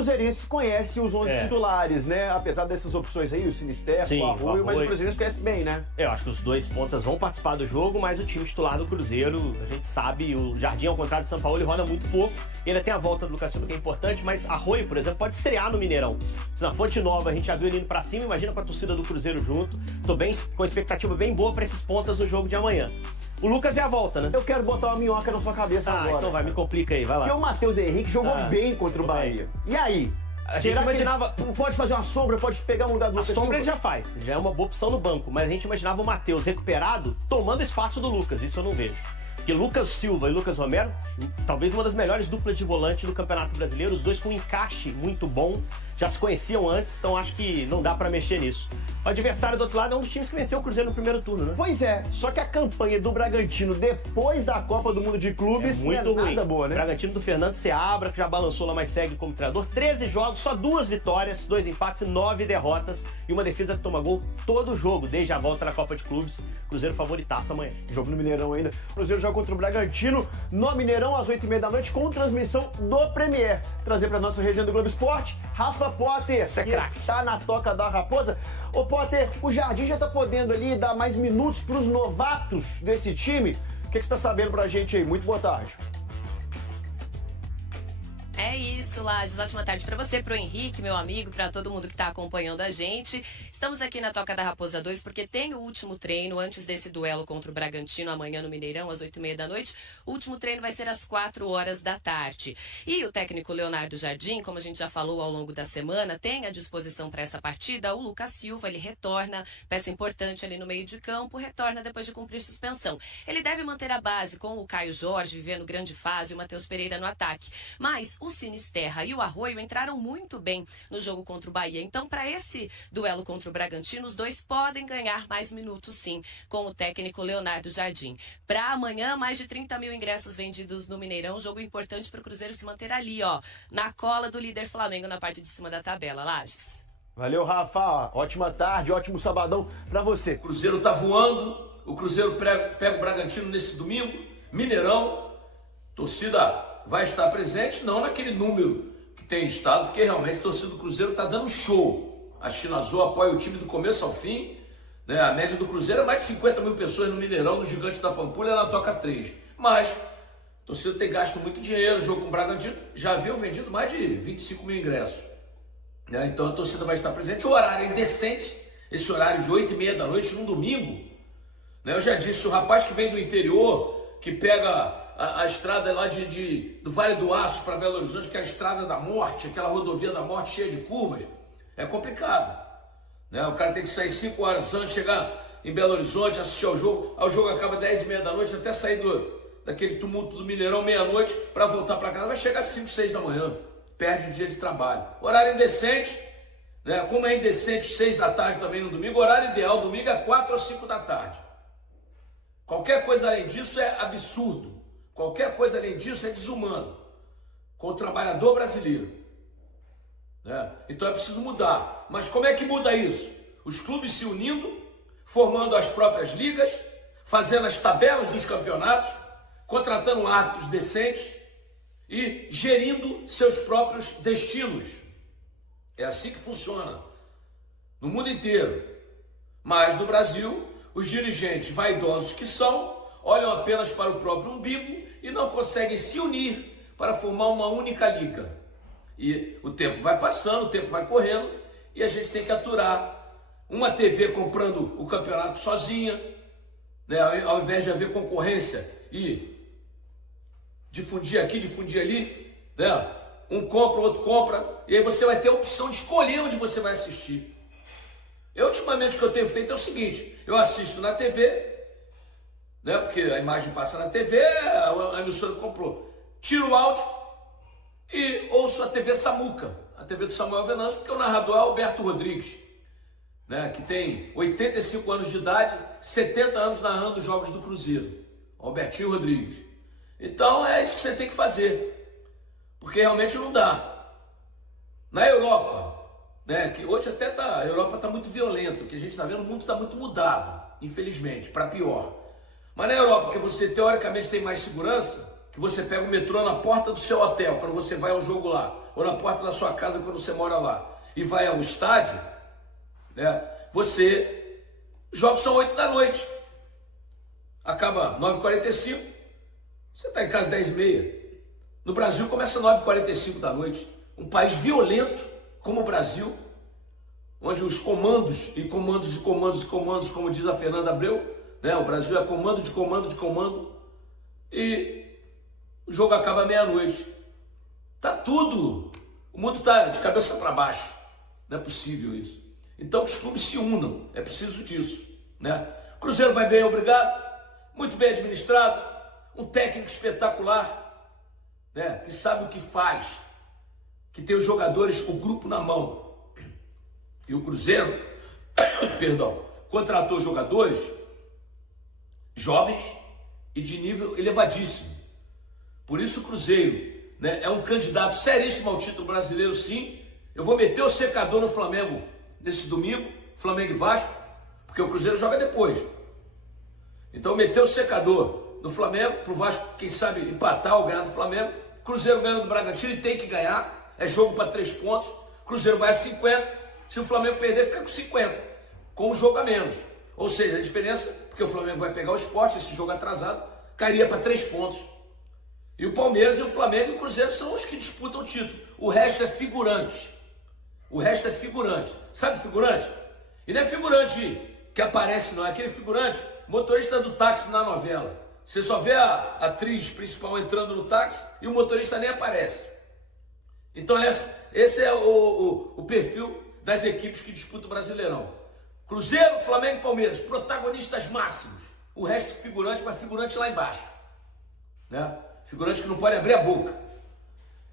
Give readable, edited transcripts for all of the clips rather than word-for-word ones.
Cruzeirense conhece os 11 titulares, né? Apesar dessas opções aí, o Sinisterra, o Arroio, mas o Cruzeirense conhece bem, né? Eu acho que os dois pontas vão participar do jogo, mas o time titular do Cruzeiro, a gente sabe, o Jardim, ao contrário do São Paulo, ele roda muito pouco. Ele tem a volta do Lucas Silva, que é importante, mas Arroio, por exemplo, pode estrear no Mineirão. Se na Fonte Nova a gente já viu ele indo pra cima, imagina com a torcida do Cruzeiro junto. Tô bem com expectativa bem boa pra esses pontas no jogo de amanhã. O Lucas é a volta, né? Eu quero botar uma minhoca na sua cabeça agora. Então vai, me complica aí, vai lá. Porque o Matheus Henrique jogou bem contra o Bahia. E aí? A gente imaginava... Pode fazer uma sombra, pode pegar um lugar do Lucas A sombra Silva? ele já faz, já é uma boa opção no banco, mas a gente imaginava o Matheus recuperado tomando espaço do Lucas, isso eu não vejo. Porque Lucas Silva e Lucas Romero, talvez uma das melhores duplas de volante do Campeonato Brasileiro, os dois com um encaixe muito bom, já se conheciam antes, então acho que não dá pra mexer nisso. O adversário do outro lado é um dos times que venceu o Cruzeiro no primeiro turno, né? Pois é, só que a campanha do Bragantino depois da Copa do Mundo de Clubes muito ruim. Nada boa, né? O Bragantino do Fernando Seabra, que já balançou lá, mas segue como treinador. 13 jogos, só 2 vitórias, 2 empates e 9 derrotas. E uma defesa que toma gol todo jogo, desde a volta da Copa de Clubes. Cruzeiro favoritaço amanhã. Jogo no Mineirão ainda. O Cruzeiro joga contra o Bragantino no Mineirão às 8h30 da noite com transmissão do Premier. Trazer pra nossa resenha do Globo Esporte, Rafa Potter, que está na toca da raposa. Ô Potter, o Jardim já tá podendo ali dar mais minutos pros novatos desse time. O que você tá sabendo pra gente aí? Muito boa tarde. É isso, Lages. Ótima tarde para você, pro Henrique, meu amigo, para todo mundo que está acompanhando a gente. Estamos aqui na Toca da Raposa 2 porque tem o último treino antes desse duelo contra o Bragantino amanhã no Mineirão, às 8h30 da noite. O último treino vai ser às 4h da tarde. E o técnico Leonardo Jardim, como a gente já falou ao longo da semana, tem à disposição para essa partida o Lucas Silva. Ele retorna, peça importante ali no meio de campo, retorna depois de cumprir suspensão. Ele deve manter a base com o Caio Jorge vivendo grande fase e o Matheus Pereira no ataque. Mas o Sinisterra e o Arroio entraram muito bem no jogo contra o Bahia. Então, para esse duelo contra o Bragantino, os dois podem ganhar mais minutos, sim, com o técnico Leonardo Jardim. Para amanhã, mais de 30 mil ingressos vendidos no Mineirão. Jogo importante para o Cruzeiro se manter ali, ó, na cola do líder Flamengo na parte de cima da tabela. Lages. Valeu, Rafa. Ótima tarde, ótimo sabadão para você. O Cruzeiro tá voando. O Cruzeiro pega o Bragantino nesse domingo. Mineirão. Torcida vai estar presente, não naquele número que tem estado, porque realmente a torcida do Cruzeiro está dando show. A China Azul apoia o time do começo ao fim, né? A média do Cruzeiro é mais de 50 mil pessoas no Mineirão, no Gigante da Pampulha, na Toca 3. Mas a torcida tem gasto muito dinheiro, o jogo com o Bragantino já haviam vendido mais de 25 mil ingressos, né? Então a torcida vai estar presente. O horário é indecente, esse horário de 8h30 da noite, num domingo, né? Eu já disse, o rapaz que vem do interior, que pega a estrada lá do Vale do Aço para Belo Horizonte, que é a estrada da morte, aquela rodovia da morte cheia de curvas, é complicado, né? O cara tem que sair 5 horas antes, chegar em Belo Horizonte, assistir ao jogo, aí o jogo acaba 10h30 da noite, até sair daquele tumulto do Mineirão meia-noite para voltar para casa, vai chegar às 5, 6 da manhã, perde o dia de trabalho. Horário indecente, né? Como é indecente 6 da tarde também no domingo, horário ideal domingo é 4 ou 5 da tarde. Qualquer coisa além disso é absurdo. Qualquer coisa além disso é desumano com o trabalhador brasileiro, né? Então é preciso mudar. Mas como é que muda isso? Os clubes se unindo, formando as próprias ligas, fazendo as tabelas dos campeonatos, contratando árbitros decentes e gerindo seus próprios destinos. É assim que funciona no mundo inteiro. Mas no Brasil, os dirigentes vaidosos que são, olham apenas para o próprio umbigo e não conseguem se unir para formar uma única liga. E o tempo vai passando, o tempo vai correndo e a gente tem que aturar. Uma TV comprando o campeonato sozinha, né? Ao invés de haver concorrência e difundir aqui, difundir ali, né? Um compra, o outro compra, e aí você vai ter a opção de escolher onde você vai assistir. Ultimamente o que eu tenho feito é o seguinte, eu assisto na TV, né? Porque a imagem passa na TV, a emissora comprou. Tiro o áudio e ouço a TV Samuca, a TV do Samuel Venâncio, porque o narrador é Alberto Rodrigues, né? Que tem 85 anos de idade, 70 anos narrando os jogos do Cruzeiro. Albertinho Rodrigues. Então é isso que você tem que fazer, porque realmente não dá. Na Europa, né? Que hoje até a Europa está muito violenta, o que a gente está vendo, o mundo está muito mudado, infelizmente, para pior. Mas na Europa, que você teoricamente tem mais segurança, que você pega o metrô na porta do seu hotel, quando você vai ao jogo lá, ou na porta da sua casa quando você mora lá, e vai ao estádio, né? Os jogos são 8 da noite. Acaba 9h45, você está em casa 10h30. No Brasil começa 9h45 da noite. Um país violento como o Brasil, onde os comandos e comandos e comandos e comandos, como diz a Fernanda Abreu, né? O Brasil é comando de comando de comando, e o jogo acaba meia-noite. Tá tudo, o mundo tá de cabeça para baixo. Não é possível isso. Então que os clubes se unam, é preciso disso, né? Cruzeiro vai bem, obrigado, muito bem administrado, um técnico espetacular, né? Que sabe o que faz, que tem os jogadores, o grupo na mão. E o Cruzeiro, perdão, contratou jogadores jovens e de nível elevadíssimo. Por isso o Cruzeiro, né, é um candidato seríssimo ao título brasileiro, sim. Eu vou meter o secador no Flamengo nesse domingo, Flamengo e Vasco, porque o Cruzeiro joga depois. Então meter o secador no Flamengo, pro Vasco, quem sabe, empatar ou ganhar do Flamengo. Cruzeiro ganha do Bragantino e tem que ganhar, é jogo para 3 pontos. Cruzeiro vai a 50, se o Flamengo perder fica com 50, com um jogo a menos. Ou seja, a diferença, porque o Flamengo vai pegar o Sport, esse jogo atrasado, cairia para 3 pontos. E o Palmeiras e o Flamengo e o Cruzeiro são os que disputam o título. O resto é figurante. O resto é figurante. Sabe figurante? E não é figurante que aparece, não. É aquele figurante, motorista do táxi na novela. Você só vê a atriz principal entrando no táxi e o motorista nem aparece. Então esse é o perfil das equipes que disputam o Brasileirão. Cruzeiro, Flamengo e Palmeiras, protagonistas máximos. O resto figurante, mas figurante lá embaixo, né? Figurante que não pode abrir a boca.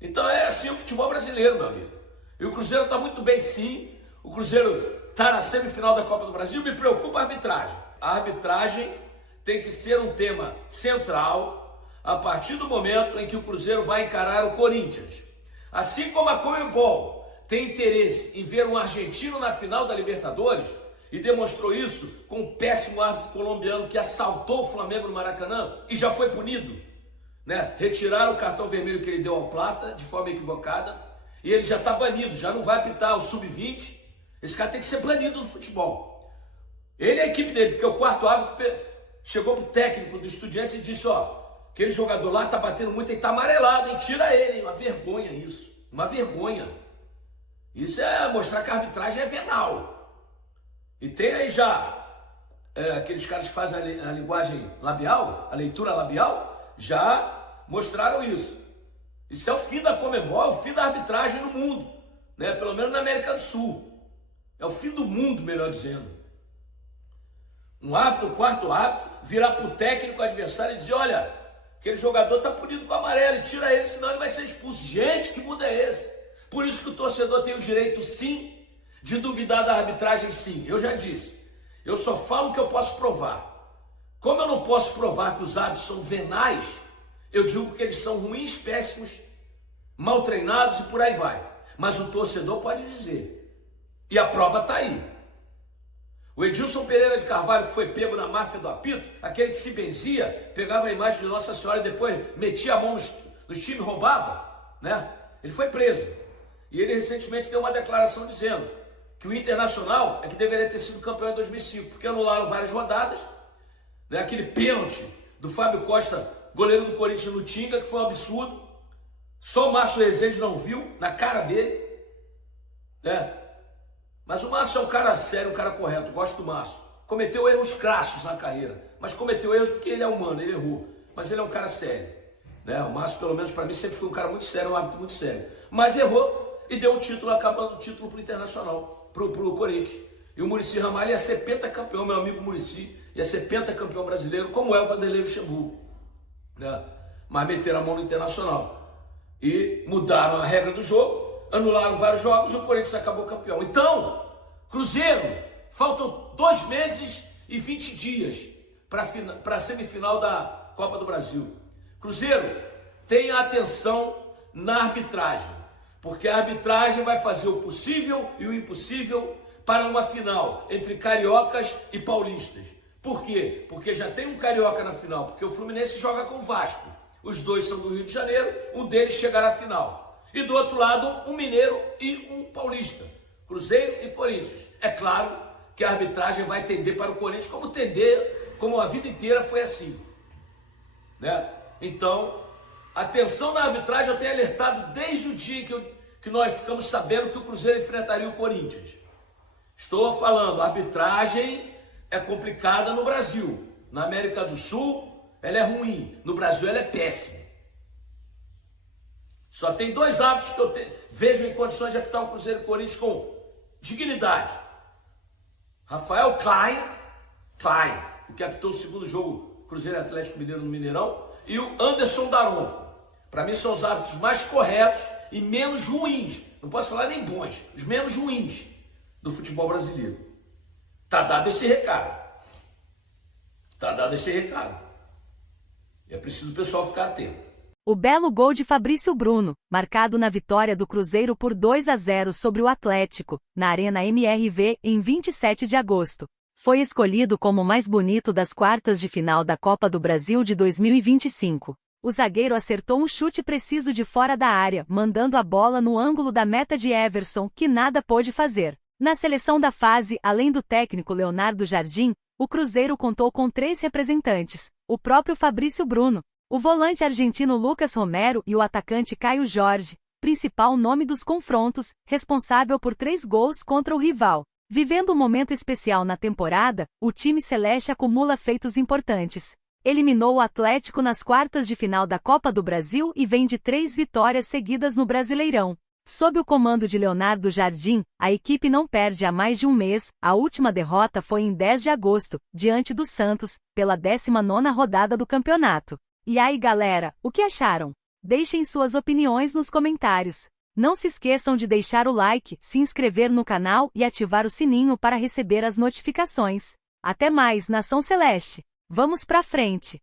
Então é assim o futebol brasileiro, meu amigo. E o Cruzeiro está muito bem, sim. O Cruzeiro está na semifinal da Copa do Brasil. Me preocupa a arbitragem. A arbitragem tem que ser um tema central a partir do momento em que o Cruzeiro vai encarar o Corinthians. Assim como a Conmebol tem interesse em ver um argentino na final da Libertadores, e demonstrou isso com um péssimo árbitro colombiano que assaltou o Flamengo no Maracanã e já foi punido, né? Retiraram o cartão vermelho que ele deu ao Plata de forma equivocada e ele já está banido, já não vai apitar o sub-20. Esse cara tem que ser banido do futebol. Ele e a equipe dele, porque o quarto árbitro chegou pro técnico do Estudiantes e disse, ó, aquele jogador lá tá batendo muito, ele tá amarelado, hein? Tira ele, hein? Uma vergonha isso, uma vergonha. Isso é mostrar que a arbitragem é venal. E tem aí já aqueles caras que fazem a linguagem labial, a leitura labial, já mostraram isso. Isso é o fim da Conmebol, é o fim da arbitragem no mundo, né? Pelo menos na América do Sul. É o fim do mundo, melhor dizendo. Um árbitro, um quarto árbitro, virar para o técnico adversário e dizer, olha, aquele jogador está punido com amarelo, e tira ele, senão ele vai ser expulso. Gente, que mundo é esse? Por isso que o torcedor tem o direito, sim, de duvidar da arbitragem, sim. Eu já disse, eu só falo o que eu posso provar. Como eu não posso provar que os árbitros são venais, eu digo que eles são ruins, péssimos, mal treinados e por aí vai. Mas o torcedor pode dizer. E a prova está aí. O Edilson Pereira de Carvalho, que foi pego na máfia do apito, aquele que se benzia, pegava a imagem de Nossa Senhora e depois metia a mão nos times e roubava, né? Ele foi preso. E ele recentemente deu uma declaração dizendo que o Internacional é que deveria ter sido campeão em 2005, porque anularam várias rodadas, né? Aquele pênalti do Fábio Costa, goleiro do Corinthians no Tinga, que foi um absurdo. Só o Márcio Rezende não viu, na cara dele, né? Mas o Márcio é um cara sério, um cara correto, gosto do Márcio. Cometeu erros crassos na carreira, mas cometeu erros porque ele é humano, ele errou. Mas ele é um cara sério, né? O Márcio, pelo menos para mim, sempre foi um cara muito sério, um árbitro muito sério. Mas errou e deu um título, acabando o título para o Internacional, para o Corinthians. E o Muricy Ramalho ia ser pentacampeão, meu amigo Muricy, ia ser pentacampeão brasileiro, como é o Vanderlei Luxemburgo, né? Mas meteram a mão no Internacional e mudaram a regra do jogo, anularam vários jogos e o Corinthians acabou campeão. Então, Cruzeiro, faltam 2 meses e 20 dias para a semifinal da Copa do Brasil. Cruzeiro, tenha atenção na arbitragem, porque a arbitragem vai fazer o possível e o impossível para uma final entre cariocas e paulistas. Por quê? Porque já tem um carioca na final, porque o Fluminense joga com o Vasco. Os dois são do Rio de Janeiro, um deles chegará à final. E do outro lado, um mineiro e um paulista. Cruzeiro e Corinthians. É claro que a arbitragem vai tender para o Corinthians, como a vida inteira foi assim. Né? Então, atenção na arbitragem, eu tenho alertado desde o dia que nós ficamos sabendo que o Cruzeiro enfrentaria o Corinthians. Estou falando, a arbitragem é complicada no Brasil. Na América do Sul, ela é ruim. No Brasil, ela é péssima. Só tem dois árbitros que eu vejo em condições de apitar o Cruzeiro e o Corinthians com dignidade. Rafael Klein, que apitou o segundo jogo Cruzeiro e Atlético Mineiro no Mineirão, e o Anderson Daron. Para mim são os árbitros mais corretos e menos ruins. Não posso falar nem bons, os menos ruins do futebol brasileiro. Tá dado esse recado. É preciso o pessoal ficar atento. O belo gol de Fabrício Bruno, marcado na vitória do Cruzeiro por 2-0 sobre o Atlético, na Arena MRV, em 27 de agosto. Foi escolhido como o mais bonito das quartas de final da Copa do Brasil de 2025. O zagueiro acertou um chute preciso de fora da área, mandando a bola no ângulo da meta de Everson, que nada pôde fazer. Na seleção da fase, além do técnico Leonardo Jardim, o Cruzeiro contou com 3 representantes: o próprio Fabrício Bruno, o volante argentino Lucas Romero e o atacante Caio Jorge, principal nome dos confrontos, responsável por 3 gols contra o rival. Vivendo um momento especial na temporada, o time celeste acumula feitos importantes. Eliminou o Atlético nas quartas de final da Copa do Brasil e vem de 3 vitórias seguidas no Brasileirão. Sob o comando de Leonardo Jardim, a equipe não perde há mais de um mês. A última derrota foi em 10 de agosto, diante do Santos, pela 19ª rodada do campeonato. E aí, galera, o que acharam? Deixem suas opiniões nos comentários. Não se esqueçam de deixar o like, se inscrever no canal e ativar o sininho para receber as notificações. Até mais, Nação Celeste! Vamos pra frente!